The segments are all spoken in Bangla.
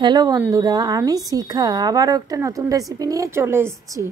হ্যালো বন্ধুরা, আমি শিখা আবারও একটা নতুন রেসিপি নিয়ে চলে এসেছি।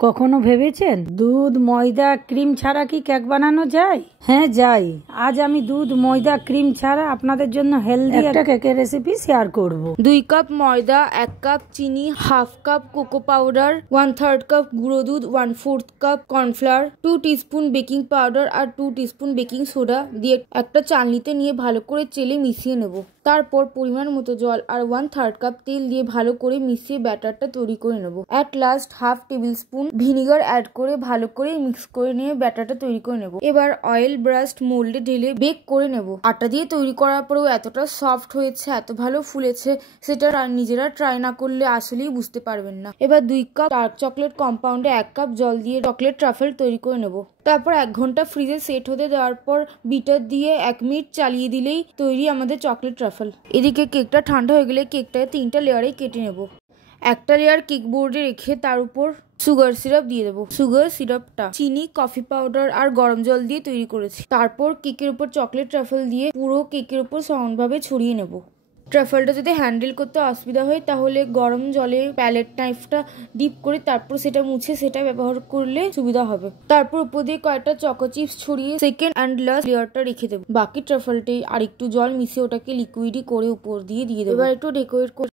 কখনো ভেবেছেন দুধ, ময়দা, ক্রিম ছাড়া কি কেক বানানো যায়? হ্যাঁ যায়। আজ আমি দুধ, ময়দা, ক্রিম ছাড়া আপনাদের জন্য হেলদি একটা কেকের রেসিপি শেয়ার করব। 2 কাপ ময়দা, 1 কাপ চিনি, half cup cocoa powder, 1/3 cup গুঁড়ো দুধ, 1/4 cup cornflour, 2 teaspoon baking powder আর 2 টিস্পুন বেকিং সোডা দিয়ে একটা চালনিতে নিয়ে ভালো করে চেলে মিশিয়ে নেব। তারপর পরিমাণ মতো জল আর 1/3 কাপ তেল দিয়ে ভালো করে মিশিয়ে ব্যাটারটা তৈরি করে নেব। At last half tablespoon vinegar add করে ভালো করে মিক্স করে নিয়ে ব্যাটারটা তৈরি করে নেব। এবার অয়েল ব্রাশড মোল্ডে ঢেলে বেক করে নেব। আটা দিয়ে তৈরি করার পরেও এতটা সফট হয়েছে, এত ভালো ফুলেছে, সেটা নিজেরা ট্রাই না করলে আসলেই বুঝতে পারবেন না। এবার 2 কাপ ডার্ক চকলেট কম্পাউন্ডে 1 কাপ জল দিয়ে চকলেট ট্রাফেল তৈরি করে নেব। তারপর 1 ঘন্টা ফ্রিজে সেট হতে দেওয়ার পর বিটার দিয়ে 1 মিনিট চালিয়ে দিলেই তৈরি আমাদের চকলেট ট্রাফেল। এদিকে কেকটা ঠান্ডা হয়ে গেলে কেকটাকে 3টা লেয়ারে কেটে নেব। একটা লেয়ার কেক বোর্ডে রেখে তার উপর সুগার সিরাপ দিয়ে দেবো। সুগার সিরাপটা চিনি, কফি পাউডার আর গরম জল দিয়ে তৈরি করেছি। তারপর কেকের উপর চকলেট ট্রাফেল দিয়ে পুরো কেকের উপর সমানভাবে ছড়িয়ে নেব। ট্রাফেলটা যদি হ্যান্ডেল করতে অসুবিধা হয় তাহলে গরম জলে প্যালেট নাইফটা ডিপ করে তারপর সেটা মুছে সেটা ব্যবহার করলে সুবিধা হবে। তারপর উপর দিয়ে কয়েকটা চকো চিপস ছড়িয়ে সেকেন্ড অ্যান্ড লাস্ট লেয়ারটা রেখে দেবো। বাকি ট্রাফেলটাই আর একটু জল মিশিয়ে ওটাকে লিকুইডই করে উপর দিয়ে দেবো। এবার একটু ডেকোরেট